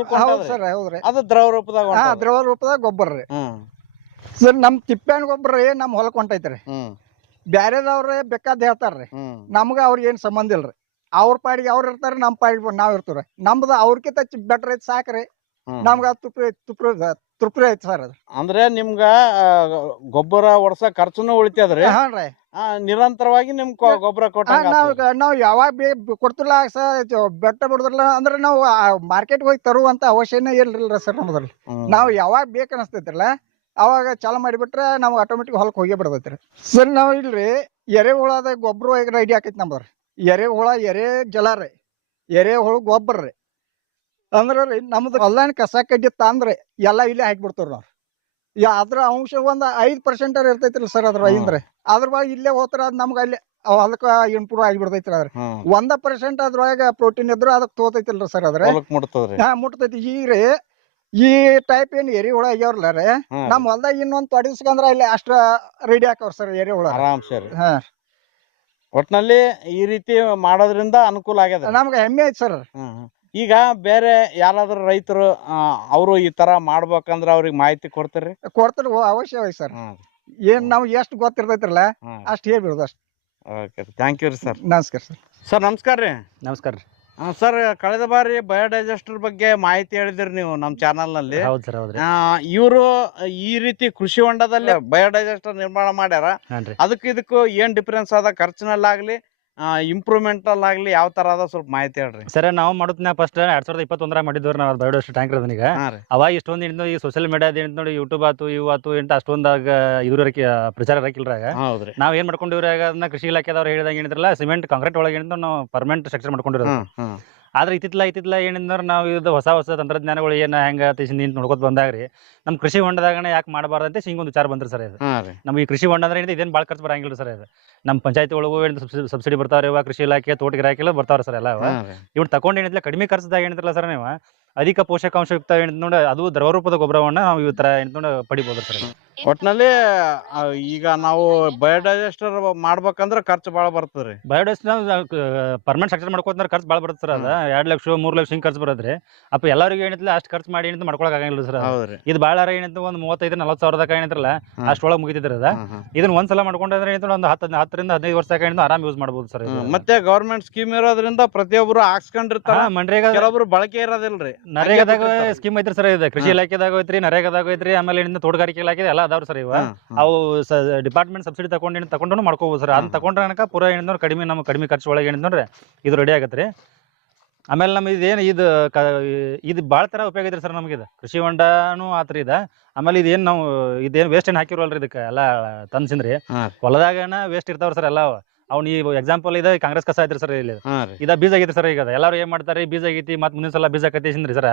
ಸರ್. ಹೌದ್ರಿ, ಅದು ದ್ರವ ರೂಪದಾಗ ದ್ರವ ರೂಪದಾಗ ಗೊಬ್ಬರ ರೀ ಸರ್. ನಮ್ ತಿಪ್ಪೆನ್ ಗೊಬ್ಬರ ರೀ ನಮ್ ಹೊಲಕ್ ಹೊಂಟೈತ್ರಿ. ಬ್ಯಾರೆದವ್ರ ಬೇಕಾದ್ ಹೇಳ್ತಾರ್ರಿ, ನಮ್ಗ ಅವ್ರಿಗೆ ಏನ್ ಸಂಬಂಧ ಇಲ್ರಿ. ಅವ್ರ ಪಾಡಿಗೆ ಅವ್ರ ಇರ್ತಾರ, ನಮ್ ಪಾಡಿಗೆ ನಾವ್ ಇರ್ತೀವ್ರಿ. ನಮ್ದು ಅವ್ರಕಿಂತ ಬೆಟರ್ ಐತಿ ಸಾಕ್ರಿ. ನಮ್ಗ ತೃಪ್ತಿ ಐತಿ ಸರ್. ಅದು ಅಂದ್ರೆ ನಿಮ್ಗ ಗೊಬ್ಬರ ವರ್ಷ ಖರ್ಚುನು ಉಳಿತದ್ರಿ. ನಿರಂತರವಾಗಿ ನಿಮ್ ಗೊಬ್ಬರ ಕೊಟ್ಟ ನಾವ್ ಯಾವಾಗ ಕೊಡ್ತಿಲ್ಲ ಬೆಟ್ಟ ಬಿಡುದಿಲ್ಲ ಅಂದ್ರೆ ನಾವು ಮಾರ್ಕೆಟ್ ಹೋಗಿ ತರುವಂತ ಅವಶ್ಯನೇ ಇಲ್ರಿಲ್ರ ಸರ್. ನಮ್ದ್ರಲ್ಲಿ ನಾವ್ ಯಾವಾಗ ಬೇಕ ಅನಸ್ತೈತಿರಲ್ಲ ಅವಾಗ ಚಾಲು ಮಾಡಿಬಿಟ್ರೆ ನಾವು ಆಟೋಮೆಟಿಕ್ ಹೊಲಕ್ ಹೋಗಿ ಬಿಡ್ತೈತ್ರಿ ಸರ್. ನಾವ್ ಇಲ್ರಿ ಎರೆಹುಳದ ಗೊಬ್ಬರ ರೆಡಿ ಆಕೈತಿ ನಮ್ದ್ರಿ. ಎರೆಹುಳ ಜಲ ರೀ, ಎರೆಹುಳ ಗೊಬ್ಬರ ರೀ. ಅಂದ್ರ ರೀ ನಮ್ದು ಹೊಲ್ದಾನ ಕಸ ಕಡ್ಡಿ ತಂದ್ರಿ ಎಲ್ಲಾ ಇಲ್ಲೇ ಹಾಕ್ಬಿಡ್ತವ್ರಿ ನಾವ್. ಅದ್ರ ಅಂಶ ಒಂದ್ 5% ಇರ್ತೈತ್ರಿ ಸರ್. ಅದ್ರ ಅದ್ರ ಬಗ್ಗೆ ಇಲ್ಲೇ ಹೋತ್ರ ಅದ್ ನಮ್ಗ ಅಲ್ಲಿ ಹೊಲಕ್ಕ ಇಂಪ್ರೂವ್ ಆಗಿಬಿಡ್ತೈತ್ರಿ. ಅದ್ರ 1% ಅದ್ರೊಳಗ ಪ್ರೋಟೀನ್ ಇದ್ರು ಅದಕ್ಕೆ ತೋತೈತಿಲ್ರಿ ಸರ್. ಅದ್ರ ಮುಟ್ತೈತಿ. ಈಗ್ರಿ ಈ ಟೈಪ್ ಏನ್ ಎರೆಹುಳ ಆಗ್ಯಾವ್ರಲ್ಲ ರೀ, ನಮ್ ಹೊಲ್ದಾಗ ಇನ್ನೊಂದ್ ತೊಡಗಿಸ್ಕೊಂಡ್ರ ಇಲ್ಲಿ ಅಷ್ಟ ರೆಡಿ ಹಾಕವ್ರ ಸರ್ ಎರೆಹುಳ. ಒಟ್ನಲ್ಲಿ ಈ ರೀತಿ ಮಾಡೋದ್ರಿಂದ ಅನುಕೂಲ ಆಗ್ಯದ, ನಮ್ಗೆ ಹೆಮ್ಮೆ ಐತಿ ಸರ್. ಈಗ ಬೇರೆ ಯಾರಾದ್ರೂ ರೈತರು ಅವರು ಈ ತರ ಮಾಡ್ಬೇಕಂದ್ರ ಅವ್ರಿಗೆ ಮಾಹಿತಿ ಕೊಡ್ತೀರಿ? ಕೊಡ್ತಾರ, ಅವಶ್ಯವಾಗಿ ಸರ್. ಏನ್ ನಮ್ಗೆ ಎಷ್ಟು ಗೊತ್ತಿರ್ತೈತ್ರಲ್ಲ ಅಷ್ಟ್ ಹೇಳ್ಬಿಡುದು ಅಷ್ಟ. ಥ್ಯಾಂಕ್ ಯು ರೀ ಸರ್. ನಮಸ್ಕಾರ ಸರ್. ಸರ್ ನಮಸ್ಕಾರ ರೀ. ನಮಸ್ಕಾರ ರೀ ಸರ್. ಕಳೆದ ಬಾರಿ ಬಯೋಡೈಜೆಸ್ಟರ್ ಬಗ್ಗೆ ಮಾಹಿತಿ ಹೇಳಿದ್ರಿ ನೀವು ನಮ್ಮ ಚಾನಲ್ ನಲ್ಲಿ. ಇವರು ಈ ರೀತಿ ಕೃಷಿ ಹೊಂಡದಲ್ಲಿ ಬಯೋಡೈಜೆಸ್ಟರ್ ನಿರ್ಮಾಣ ಮಾಡ್ಯಾರ. ಅದಕ್ಕೆ ಇದಕ್ಕೂ ಏನ್ ಡಿಫರೆನ್ಸ್ ಅದ? ಖರ್ಚಿನಲ್ಲಾಗ್ಲಿ ಇಂಪ್ರೂವ್ಮೆಂಟ್ ಅಲ್ಲಾಗ್ಲಿ ಯಾವ ತರ ಅದ ಸ್ವಲ್ಪ ಮಾಹಿತಿ ಹೇಳ್ರಿ ಸರ್. ನಾವು ಮಾಡೋದ್ನ ಫಸ್ಟ್ 2021 ಮಾಡಿದ್ವಿ ನಾವು ಬಯೋಡೈಜೆಸ್ಟರ್ ಟ್ಯಾಂಕರ್. ಅದೀಗ ಅವಾಗ ಇಷ್ಟೊಂದು ಈ ಸೋಷಿಯಲ್ ಮೀಡಿಯಾದ ನೋಡಿ ಯೂಟ್ಯೂಬ್ ಆತು ಇವು ಆತು ಅಷ್ಟೊಂದಾಗ ಇದ್ರಕ್ಕೆ ಪ್ರಚಾರ ಇರಕಿಲ್ರಾಗ. ನಾವ್ ಏನ್ ಮಾಡ್ಕೊಂಡಿವ್ರಾಗ ಅದನ್ನ ಕೃಷಿ ಇಲಾಖೆದವ್ರು ಹೇಳಿದಂಗ ಏನಿದ್ರಲ್ಲ ಸಿಮೆಂಟ್ ಕಾಂಕ್ರೀಟ್ ಒಳಗೆ ನಾವು ಪರ್ಮನೆಂಟ್ ಸ್ಟ್ರಕ್ಚರ್ ಮಾಡ್ಕೊಂಡಿರೋದು. ಆದ್ರೆ ಇತ್ತಿತ್ಲ ಏನಂದ್ರೆ ನಾವು ಇದು ಹೊಸ ತಂತ್ರಜ್ಞಾನಗಳು ಏನ್ ಹೆಂಗ ನಿಂತು ನೋಡ್ಕೊತ ಬಂದಾಗ್ರಿ ನಮ್ ಕೃಷಿ ಹೊಂಡದಾಗನೇ ಯಾಕೆ ಮಾಡಬಾರ್ದಂತೆ ಹಿಂಗೊಂದು ವಿಚಾರ ಬಂದ್ರಿ ಸರ್. ಇದು ನಮ್ಗೆ ಈ ಕೃಷಿ ಹೊಂಡ ಅಂದ್ರೆ ಇದೇನ್ ಭಾಳ ಖರ್ಚು ಬರಂಗಿಲ್ಲ ಸರ್. ಇದು ನಮ್ಮ ಪಂಚಾಯತಿ ಒಳಗೂ ಸಬ್ಸಿಡಿ ಬರ್ತಾವ್ರಿ, ಕೃಷಿ ಇಲಾಖೆ ತೋಟಗಾರಿಕೆ ಬರ್ತಾವ್ರಿ ಸರ್. ಎಲ್ಲ ಇವ್ನು ತಗೊಂಡ್ ಏನಿಲ್ಲ ಕಡಿಮೆ ಖರ್ಚದಾಗ ಏನಿದ್ರಲ್ಲ ಸರ್ ನೀವು ಅಧಿಕ ಪೋಷಕಾಂಶಯುಕ್ತ ನೋಡಿ ಅದು ದ್ರವರೂಪದ ಗೊಬ್ಬರವನ್ನ ನಾವು ಈ ತರ ನೋಡಿ ಪಡಿಬಹುದು ಸರ್. ಒಟ್ನಲ್ಲಿ ಈಗ ನಾವು ಬಯೋಡೈಜೆಸ್ಟರ್ ಮಾಡ್ಬೇಕಂದ್ರ ಖರ್ಚು ಬಾಳ ಬರ್ತದ್ರಿ. ಬಯೋಡೈಸ್ ಪರ್ಮನೆಂಟ್ ಸ್ಟ್ರಕ್ಚರ್ ಮಾಡ್ಕೋತಾರೆ ಖರ್ಚು ಭಾಳ ಬರುತ್ತೆ ಸರ್. ಅದ 2 ಲಕ್ಷ 3 ಲಕ್ಷ ಹಿಂಗೆ ಖರ್ಚು ಬರೋದ್ರಿ. ಅಪ್ಪ ಎಲ್ಲರಿಗೂ ಏನಿಲ್ಲ ಅಷ್ಟು ಖರ್ಚು ಮಾಡಿ ಏನಿತ್ತು ಮಾಡ್ಕೊಳಕ್ ಆಗಂಗಿಲ್ಲ ಸರ್. ಇದು ಭಾಳ ಏನಿತ್ತು ಒಂದು 35-40 ಸಾವಿರದಾಗ ಏನಿತ್ರಲ್ಲ ಅಷ್ಟೊಳಗೆ ಮುಗಿತಿದ್ರ ಅದ. ಇದನ್ನ ಒಂದ್ಸಲ ಮಾಡ್ಕೊಂಡ್ರೆ ಏನಿತ್ತು ಒಂದು 10ರಿಂದ 15 ವರ್ಷ ಏನಿತ್ತು ಆರಾಮ್ ಯೂಸ್ ಮಾಡ್ಬೋದು ಸರ್. ಮತ್ತೆ ಗವರ್ಮೆಂಟ್ ಸ್ಕೀಮ್ ಇರೋದ್ರಿಂದ ಪ್ರತಿಯೊಬ್ರು ಹಾಕ್ಸ್ಕೊಂಡಿರ್ತಾರ. ಮನ್ರೇಗಾ ಕೆಲವೊಬ್ರು ಬಳಕೆ ಇರೋದಿಲ್ರಿ. ನರೇಗಾದಾಗ ಸ್ಕೀಮ್ ಐತ್ರಿ ಸರ್. ಇದು ಕೃಷಿ ಇಲಾಖೆದಾಗ ಐತ್ರಿ, ನರೇಗಾದಾಗ ಐತ್ರಿ, ಆಮೇಲೆ ಏನಿಂದ ತೋಟಗಾರಿಕೆ ಇಲಾಖೆ ಎಲ್ಲ ಅದಾವ್ರಿ ಸರ್. ಇವ ಅವು ಡಿಪಾರ್ಟ್ಮೆಂಟ್ ಸಬ್ಸಿಡಿ ತಗೊಂಡು ಮಾಡ್ಕೋಬಹುದು ಸರ್. ಅದನ್ನ ತಗೊಂಡ್ರೆ ಪೂರಾ ಏನಿದ್ರು ಕಡಿಮೆ ಖರ್ಚು ಒಳಗೆ ಏನಿದ್ರೆ ಇದು ರೆಡಿ ಆಗತ್ತೆ ರೀ. ಆಮೇಲೆ ನಮ್ಗೆ ಇದೇನು ಇದು ಭಾಳ ಥರ ಉಪಯೋಗ ಐತ್ರಿ ಸರ್. ನಮ್ಗೆ ಇದು ಕೃಷಿ ಹೊಂಡನೂ ಆತ್ರಿ ಇದು. ಆಮೇಲೆ ಇದೇನು ನಾವು ಇದೇನು ವೇಸ್ಟ್ ಏನು ಹಾಕಿರೋಲ್ರಿ ಇದಕ್ಕೆ ಎಲ್ಲ ತಂದ್ಸಿಂದ್ರಿ ಹೊಲದಾಗನ ವೇಸ್ಟ್ ಇರ್ತಾವ್ರಿ ಸರ್ ಎಲ್ಲ. ಅವ್ನು ಈ ಎಕ್ಸಾಂಪಲ್ ಇದೆ ಕಾಂಗ್ರೆಸ್ ಕಸ ಐತ್ರಿ ಸರ್. ಇಲ್ಲಿ ಇದ ಬೀಜ ಆಗೈತಿ ಸರ್. ಈಗ ಎಲ್ಲರೂ ಏನ್ ಮಾಡ್ತಾರೆ, ಬೀಜ ಆಗೈತಿ ಮತ್ತೆ ಮುಂದಿನ ಸಲ ಬೀಜ ಕತ್ತಿಸಿದ್ರಿ ಸರ್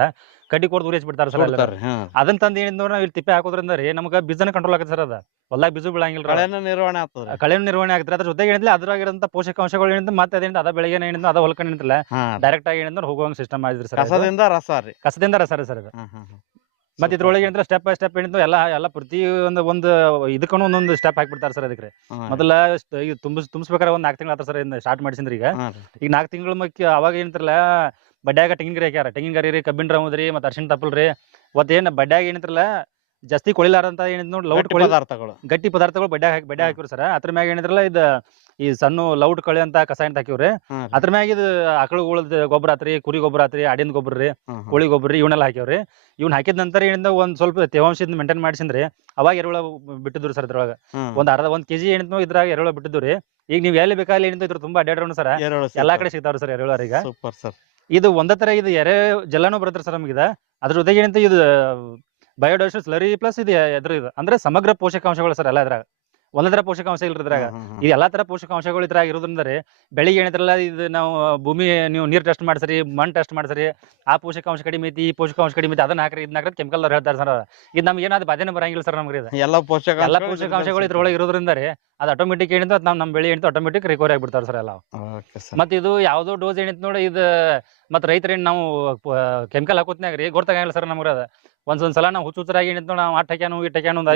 ಕಡ್ಡಿ ಕೊಡ್ದು ಉರಿಸಿ ಬಿಡ್ತಾರೆ ಸರ್. ಅದನ್ನ ತಂದು ಏನಿದ್ರು ನಾವು ಇಲ್ಲಿ ತಿಪ್ಪೆ ಹಾಕೋದ್ರಿಂದ ರೀ ನಮ್ಗೆ ಬೀಜನ ಕಂಟ್ರೋಲ್ ಆಗುತ್ತೆ ಸರ್. ಅದ ಹೊಲ್ದಾಗ ಬೀಜ ಬೀಳಂಗಿಲ್ಲ, ನಿರ್ವಹಣೆ ಆಗ್ತದೆ, ಕಳೆ ನಿರ್ವಹಣೆ ಆಗುತ್ತೆ. ಅದ್ರ ಜೊತೆಗೆ ಏನಿಲ್ಲ ಅದ್ರಾಗಿರೋಂಥ ಪೋಷಕಾಂಶಗಳು ಏನಿದ್ರು ಮತ್ತೆ ಅದೇನಿಲ್ಲ ಅದ ಬೆಳೆಗೆ ಏನಿದ್ರು ಅದ ಹೊಲಕ ಏನಿಲ್ಲ ಡೈರೆಕ್ಟ್ ಆಗಿ ಏನಿದ್ರು ಹೋಗುವಂಗ ಸಿಸ್ಟಮ್ ಆಗಿದ್ರಿ ಸರ್. ಕಸದಿಂದ ರಸ ರೀ ಸರ್ ಇದು. ಮತ್ತೆ ಇದ್ರೊಳಗೆ ಏನಿದ್ರೆ ಸ್ಟೆಪ್ ಬೈ ಸ್ಟೆಪ್ ಏನಿದ್ರು ಎಲ್ಲ ಪ್ರತಿ ಒಂದು ಇದಕ್ಕೂ ಒಂದೊಂದು ಸ್ಟೆಪ್ ಹಾಕ್ಬಿಡ್ತಾರೆ ಸರ್. ಅದಕ್ಕೆ ಮೊದಲ ಈಗ ತುಂಬಿಸ್ಬೇಕಾರೆ ಒಂದು 4 ತಿಂಗಳು ಆತ ಸರ್ ಸ್ಟಾರ್ಟ್ ಮಾಡಿಸಿದ್ರಿ. ಈಗ 4 ತಿಂಗಳು ಅವಾಗ ಏನಂತಾರಲ್ಲ ಬಡ್ಡ್ಯಾಗ ತೆಂಗಿನ ಗರಿ ಹಾಕ್ಯಾರ. ತೆಂಗಿನ ಗರಿ ರೀ, ಕಬ್ಬಿನ ರಮದ್ರಿ, ಮತ್ತೆ ಅರ್ಶಿಣ ತಪ್ಪಲ್ರಿ. ಏನ್ ಬಡ್ಡ್ಯಾಗ ಏನಂತಾರಲ್ಲ ಜಾಸ್ತಿ ಕೊಳಿಲಾರಂತ ಏನಿದ್ ನೋಡಿ ಲೌಟ್ ಗಟ್ಟಿ ಪದಾರ್ಥಗಳು ಬಡ್ಡೆ ಹಾಕಿವ್ರಿ ಸರ್. ಅದ್ರ ಮ್ಯಾಗ ಏನಿದ್ರಲ್ಲ ಇದು ಈ ಸಣ್ಣ ಲೌಟ್ ಕಳೆ ಅಂತ ಕಸ ಅಂತ ಹಾಕಿವ್ರಿ. ಅದ್ರ ಮ್ಯಾಗ ಇದು ಆಕಳುಗಳದ ಗೊಬ್ಬರ ಆತ್ರಿ, ಕುರಿ ಗೊಬ್ಬರ ಆತ್ರಿ, ಆಡಿನ ಗೊಬ್ಬರ ರೀ, ಕೋಳಿ ಗೊಬ್ಬರ ರೀ, ಇವನ್ನೆಲ್ಲ ಹಾಕಿವ್ರಿ. ಇವ್ನ ಹಾಕಿದ ನಂತರ ಏನಿಂದ ಒಂದ್ ಸ್ವಲ್ಪ ತೇವಾಂಶದಿಂದ ಮೇಂಟೈನ್ ಮಾಡಿಸಿದ್ರಿ ಅವಾಗ ಎರೆಹುಳ ಬಿಟ್ಟಿದ್ರು ಸರ್. ಇದ್ರೊಳಗ ಒಂದ್ ಕೆಜಿ ಏನಿದ್ನು ಇದ್ರಾಗ ಎರೆಹುಳ ಬಿಟ್ಟಿದ್ರಿ. ಈಗ ನೀವು ಎಲ್ಲಿ ಬೇಕಾದ್ರೆ ಏನಿದ್ರು ಇದ್ರ ತುಂಬಾ ಅಡ್ಡಾಡ್ರಣ ಸರ್. ಎಲ್ಲಾ ಕಡೆ ಸಿಗ್ತಾವ್ರಿ ಸರ್ ಎರೆಹುಳ. ಈಗ ಇದು ಒಂದೇ ತರ ಇದು ಎರೆ ಜಲನೂ ಬರುತ್ತೆ ಸರ್ ನಮ್ಗೆ. ಅದ್ರ ಜೊತೆಗೆ ಏನಂತ ಇದು ಬಯೋಡೈವರ್ಸಿಟಿ ಸ್ಲರಿ ಪ್ಲಸ್ ಇದು ಇದು ಅಂದ್ರೆ ಸಮಗ್ರ ಪೋಷಕಾಂಶಗಳು ಸರ್. ಎಲ್ಲ ಇದ್ರಾಗ ಒಂದೇ ತರ ಪೋಷಕಾಂಶ ಇಲ್ರಿದ್ರಾಗ. ಇದು ಎಲ್ಲಾ ತರ ಪೋಷಕಾಂಶಗಳು ಇದ್ರಾಗ ಇರೋದ್ರಿಂದ ಬೆಳಿಗ್ಗೆ ಏನಿದ್ರಲ್ಲ ಇದು ನಾವು ಭೂಮಿ ನೀವು ನೀರ್ ಟೆಸ್ಟ್ ಮಾಡ್ಸರಿ, ಮಣ್ಣು ಟೆಸ್ಟ್ ಮಾಡ್ಸರಿ, ಆ ಪೋಷಕಾಂಶ ಕಡಿಮೆ ಐತಿ, ಈ ಪೋಷಕಾಂಶ ಕಡಿಮೆ ಐತಿ, ಅದನ್ನ ಹಾಕ್ರಿ, ಇದನ್ನ ಹಾಕ್ರಿ ಕೆಮಿಕಲ್ ಹೇಳ್ತಾರೆ ಸರ್. ಇದು ನಮ್ಗೆ ಏನಾದ್ರು ಬಾಧೆನೇ ಬರಂಗಿಲ್ಲ ಸರ್. ನಮ್ಗೆ ಎಲ್ಲ ಪೋಷಕಾಂಶಗಳು ಇದ್ರೊಳಗೆ ಇರೋದ್ರಿಂದ ಅದು ಆಟೋಮೆಟಿಕ್ ಏನಿತ್ತು ಅದು ನಮ್ಮ ಬೆಳೆ ಏನಿತ್ತು ಆಟೋಮೆಟಿಕ್ ರಿಕವರಿ ಆಗ್ಬಿಡ್ತಾವ್ರಿ ಸರ್ ಎಲ್ಲ. ಮತ್ತೆ ಇದು ಯಾವ್ದೋ ಡೋಸ್ ಏನಿತ್ತು ನೋಡಿ ಇದು ಮತ್ತೆ ರೈತರೇನು ನಾವು ಕೆಮಿಕಲ್ ಹಾಕೋತ್ನಾಗ ರೀ ಗೊತ್ತಾಗಂಗಿಲ್ಲ ಸರ್. ನಮ್ಗೆ ಅದ ಒಂದ್ಸಲ ನಾವು ಹುಚ್ಚುರಾಗಿ ಏನಿತ್ತು ನಾವು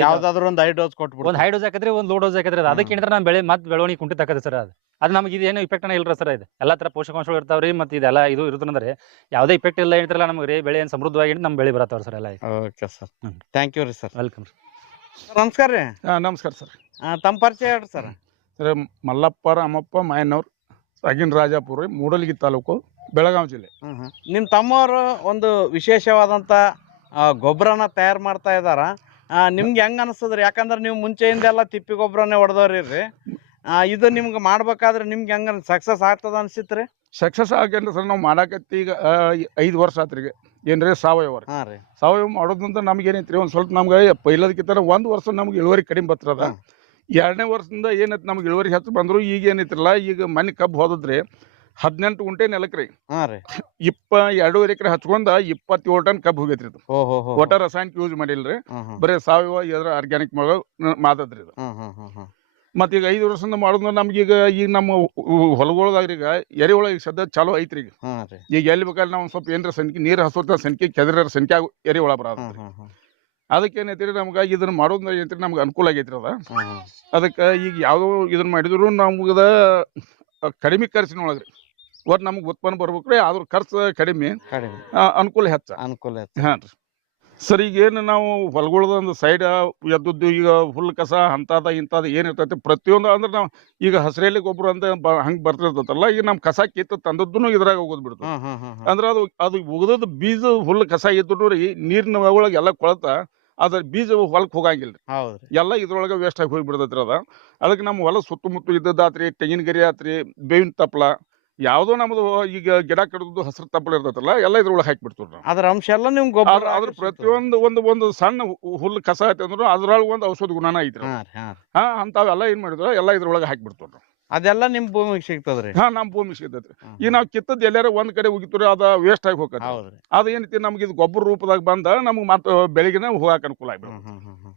ಯಾವ್ದಾದ್ರು ಒಂದು ಹೈ ಡೋಸ್ ಕೊಟ್ಬಿಟ್ಟು ಒಂದು ಹೈ ಡೋಸ್ ಹಾಕಿದ್ರಿ, ಒಂದು ಲೋ ಡೋಸ್ ಹಾಕಿದ್ರಿ. ಅದಕ್ಕೆ ಏನಿದ್ರೆ ನಮ್ಮ ಬೆಳವಣಿಗೆ ಕುಂಠಿತ ಆಕತ್ತೆ ಸರ್. ಅದು ನಮ್ಗೆ ಇದೇನು ಇಫೆಕ್ಟ್ ಇಲ್ರ ಸರ್. ಇದು ಎಲ್ಲಾ ತರ ಪೋಷಕಾಂಶಗಳು ಇರ್ತಾವ್ರಿ. ಮತ್ತೆ ಇದೆಲ್ಲ ಇದು ಇರೋದ್ರಿಂದ ಯಾವುದೇ ಇಫೆಕ್ಟ್ ಇಲ್ಲ ಏನಿದ್ರಲ್ಲ ನಮ್ಗೆ ರೀ ಬೆಳೆ ಏನು ಸಮೃದ್ಧವಾಗಿ ನಮ್ಮ ಬೆಳೆ ಬರತ್ತವ್ರ ಸರ್ ಎಲ್ಲ. ಓಕೆ ಸರ್, ಥ್ಯಾಂಕ್ ಯು ರೀ ಸರ್. ವೆಲ್ಕಮ್ ರೀ. ನಮಸ್ಕಾರ ರೀ. ನಮಸ್ಕಾರ ಸರ್. ತಮ್ಮ ಪರಿಚಯ ಹೇಳ್ರಿ ಸರ್. ಮಲ್ಲಪ್ಪ ರಾಮಪ್ಪ ಮಾಯನವ್ರು, ಸಗಿನ್ ರಾಜಾಪುರ, ಮೂಡಲಗಿ ತಾಲೂಕು, ಬೆಳಗಾವಿ ಜಿಲ್ಲೆ. ನಿಮ್ಮ ತಮ್ಮವರು ಒಂದು ವಿಶೇಷವಾದಂತ ಗೊಬ್ಬರನ ತಯಾರು ಮಾಡ್ತಾ ಇದಾರ. ನಿಮ್ಗೆ ಹೆಂಗ್ ಅನಿಸ್ತದ್ರಿ? ಯಾಕಂದ್ರೆ ನೀವು ಮುಂಚೆಯಿಂದೆಲ್ಲ ತಿಪ್ಪಿ ಗೊಬ್ಬರನೇ ಹೊಡೆದವ್ರಿ. ಇದು ನಿಮ್ಗೆ ಮಾಡ್ಬೇಕಾದ್ರೆ ನಿಮ್ಗೆ ಹೆಂಗ ಸಕ್ಸಸ್ ಆಗ್ತದ ಅನ್ಸಿತ್ರಿ? Success ಆಗೇನ್ರಿ sir. ನಾವು ಮಾಡಾಕತ್ತಿ ಈಗ 5 ವರ್ಷ ಆತ್ರಿಗೆ ಏನ್ರಿ ಸಾವಯವ. ಸಾವಯವ ಮಾಡೋದ್ರಿಂದ ನಮ್ಗೆ ಏನೈತ್ರಿ ಒಂದ್ ಸ್ವಲ್ಪ ನಮ್ಗೆ ಪೈಲದಕ್ಕಿಂತ 1 ವರ್ಷ ನಮ್ಗೆ ಇಳುವರಿ ಕಡಿಮೆ ಬರ್ತದ. 2ನೇ ವರ್ಷದಿಂದ ಏನೈತಿ ನಮ್ಗೆ ಇಳುವರಿ ಹೆಚ್ಚು ಬಂದ್ರು. ಈಗ ಏನೈತ್ರಲ್ಲ ಈಗ ಮನೆ ಕಬ್ಬು ಹೋದದ್ರಿ 18 ಗುಂಟೆ ನೆಲಕ್ಕೆ ರೀ 2.5 ಎಕರೆ ಹಚ್ಕೊಂಡ 27 ಟನ್ ಕಬ್ಬು ಹೋಗೈತ್ರಿ. ಇದು ಒಟ್ಟ ರಾಸಾಯನಿಕ ಯೂಸ್ ಮಾಡಿಲ್ರಿ, ಬರೀ ಸಾವಯವ ಇದ್ರ ಆರ್ಗ್ಯಾನಿಕ್ ಮಾದದ್ರಿ ಇದು. ಮತ್ತ ಈಗ 5 ವರ್ಷದಿಂದ ಮಾಡೋದ್ರ ನಮ್ಗೀಗ ಈಗ ನಮ್ಮ ಹೊಲಗೊಳದಾಗ ಈಗ ಎರೆಹುಳ ಈಗ ಸದ್ಯ ಚಾಲೂ ಐತ್ರಿ. ಈಗ ಎಲ್ಲಿ ಬೇಕಾದ್ರೆ ನಾವು ಸ್ವಲ್ಪ ಏನ್ರ ಸಂಖ್ಯೆ ನೀರು ಹಸೋತ ಸಂಖ್ಯೆ ಕೆದರ ಸಂಖ್ಯೆ ಎರೆಹುಳ ಬರೋದ್ರಿ. ಅದಕ್ಕೆ ಏನೈತ್ರಿ ನಮ್ಗೆ ಇದನ್ನ ಮಾಡೋದ್ರ ಏನೈತ್ರಿ ನಮ್ಗೆ ಅನುಕೂಲ ಆಗೈತ್ರಿ ಅದ. ಅದಕ್ಕೆ ಈಗ ಯಾವ್ದೋ ಇದನ್ನ ಮಾಡಿದ್ರು ನಮ್ಗದ ಕಡಿಮೆ ಖರ್ಚಿನೊಳಗ್ರಿ ಒಟ್ಟು ನಮ್ಗೆ ಉತ್ಪನ್ನ ಬರ್ಬೇಕ್ರಿ. ಆದ್ರ ಖರ್ಚು ಕಡಿಮೆ, ಅನುಕೂಲ ಹೆಚ್ಚ. ಹಾಂ ರೀ ಸರ್. ಈಗ ಏನು ನಾವು ಹೊಲಗೊಳ್ದ ಒಂದು ಸೈಡ್ ಎದ್ದದ್ದು ಈಗ ಹುಲ್ಲು ಕಸ ಅಂತದ ಇಂಥದ್ದು ಏನಿರ್ತೈತಿ ಪ್ರತಿಯೊಂದು ಅಂದ್ರೆ ನಾವು ಈಗ ಹಸಿರೆಲೆ ಗೊಬ್ಬರ ಅಂತ ಹಂಗೆ ಬರ್ತಿರ್ತೈತಲ್ಲ, ಈಗ ನಮ್ಮ ಕಸ ಕಿತ್ತು ತಂದದ್ದು ಇದ್ರಾಗ ಹೋಗೋದು ಬಿಡ್ತು. ಅಂದ್ರೆ ಅದು ಉಗ್ದದ್ದು ಬೀಜ ಹುಲ್ಲು ಕಸ ಇದ್ದು ರೀ ನೀರಿನ ಒಳಗೆ ಎಲ್ಲ ಕೊಳತ ಅದ್ರ ಬೀಜ ಹೊಲಕ್ಕೆ ಹೋಗಂಗಿಲ್ಲ ರೀ. ಎಲ್ಲ ಇದ್ರೊಳಗೆ ವೇಸ್ಟ್ ಆಗಿ ಹೋಗಿ ಬಿಡ್ತೈತ್ರಿ ಅದ. ಅದಕ್ಕೆ ನಮ್ಮ ಹೊಲ ಸುತ್ತಮುತ್ತ ಇದ್ದದ್ದಾತ್ರಿ, ತೆಂಗಿನ ಗರಿ ಆತ್ರಿ, ಬೇವಿನ ತಪ್ಪಲ, ಯಾವ್ದೋ ನಮ್ದು ಈಗ ಗಿಡ ಕಡ್ದು ಹಸಿರು ತಪ್ಪಲ ಇರ್ತೈತಲ್ಲ ಎಲ್ಲ ಇದ್ರೊಳಗೆ ಹಾಕಿಬಿಡ್ತೀವಿ. ಅದ್ರ ಅಂಶ ಎಲ್ಲ ನಿಮ್ ಗೊಬ್ಬರ. ಅದ್ರ ಪ್ರತಿಯೊಂದು ಒಂದು ಸಣ್ಣ ಹುಲ್ಲು ಕಸ ಐತೆ ಅಂದ್ರು ಅದ್ರೊಳಗೆ ಒಂದು ಔಷಧ ಗುಣನ ಐತ್ರಿ. ಅಂತಾವೆಲ್ಲ ಏನ್ ಮಾಡಿದ್ರು ಎಲ್ಲ ಇದ್ರೊಳಗೆ ಹಾಕಿಬಿಡ್ತೀವಿ. ಅದೆಲ್ಲ ನಿಮ್ ಭೂಮಿಗೆ ಸಿಗ್ತದ್ರಿ? ನಮ್ಮ ಭೂಮಿಗೆ ಸಿಗ್ತೈತ್ರಿ. ಈಗ ನಾವು ಕಿತ್ತದ್ ಎಲ್ಲಾರ ಒಂದ್ ಕಡೆ ಹೋಗಿತ್ರಿ ಅದ ವೇಸ್ಟ್ ಆಗಿ ಹೋಗ್ತದೆ. ಅದ ಏನೈತಿ ನಮ್ಗೆ ಇದು ಗೊಬ್ಬರ ರೂಪದಾಗ ಬಂದ ನಮ್ಗೆ ಮತ್ತೆ ಬೆಳಿಗ್ಗೆ ಹೋಗಾಕ ಅನುಕೂಲ ಆಗ್ಬಿಡುತ್ತೆ.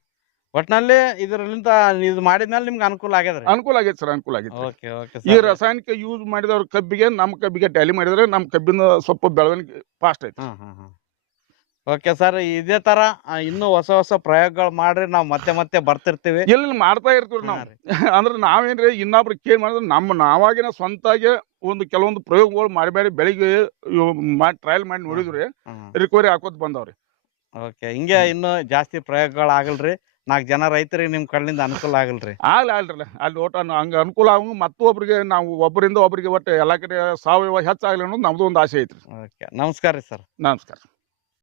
ಒಟ್ನಲ್ಲಿ ಇದರಿಂದ ಇದು ಮಾಡಿದ್ಮೇಲೆ ನಿಮ್ಗೆ ಅನುಕೂಲ ಆಗ್ಯದ್ರಿ? ಅನುಕೂಲ ಆಗೈತೆ ಸರ್, ಅನುಕೂಲ ಆಗೈತೆ. ಈ ರಾಸಾಯನಿಕ ಯೂಸ್ ಮಾಡಿದವ್ರ ಕಬ್ಬಿಗೆ ನಮ್ಮ ಕಬ್ಬಿಗೆ ಟ್ಯಾಲಿ ಮಾಡಿದ್ರೆ ನಮ್ಮ ಕಬ್ಬಿನ ಸ್ವಲ್ಪ ಬೆಳವಣಿಗೆ ಫಾಸ್ಟ್ ಐತಿ. ಓಕೆ ಸರ್, ಇದೇ ತರ ಇನ್ನೂ ಹೊಸ ಹೊಸ ಪ್ರಯೋಗಗಳು ಮಾಡ್ರಿ, ನಾವು ಮತ್ತೆ ಮತ್ತೆ ಬರ್ತಿರ್ತೀವಿ. ಎಲ್ಲಿ ಮಾಡ್ತಾ ಇರ್ತೀವಿ ನಾವು. ಹಾ ರೀ. ಅಂದ್ರೆ ನಾವೇನ್ರಿ ಇನ್ನೊಬ್ರು ಕೇಳಿ ಮಾಡಿದ್ರೆ ನಾವಾಗಿನ ಸ್ವಂತಾಗೆ ಒಂದು ಕೆಲವೊಂದು ಪ್ರಯೋಗಗಳು ಮಾಡಿ ಬೆಳಿಗ್ಗೆ ಟ್ರಯಲ್ ಮಾಡಿ ನೋಡಿದ್ರಿ, ರಿಕವರಿ ಹಾಕೋದ್ ಬಂದವ್ರಿ. ಓಕೆ, ಹಿಂಗೆ ಇನ್ನು ಜಾಸ್ತಿ ಪ್ರಯೋಗಗಳು ಆಗಲ್ರಿ, 4 ಜನ ರೈತರಿಗೆ ನಿಮ್ ಕಣ್ಣಿಂದ ಅನುಕೂಲ ಆಗಲ್ರಿ. ಆಗ್ಲಿ ಅಲ್ಲಿ ಒಟ್ಟು ಹಂಗ ಅನುಕೂಲ ಆಗ ಮತ್ತೊಬ್ರಿಗೆ ನಾವು ಒಬ್ಬರಿಂದ ಒಬ್ಬರಿಗೆ ಒಟ್ಟು ಎಲ್ಲಾ ಕಡೆ ಸಾವಯವ ಹೆಚ್ಚಾಗ್ಲಿ ಅನ್ನೋದು ನಮ್ದು ಒಂದು ಆಸೆ ಐತ್ರಿ. ಓಕೆ, ನಮಸ್ಕಾರ ರೀ ಸರ್. ನಮಸ್ಕಾರ.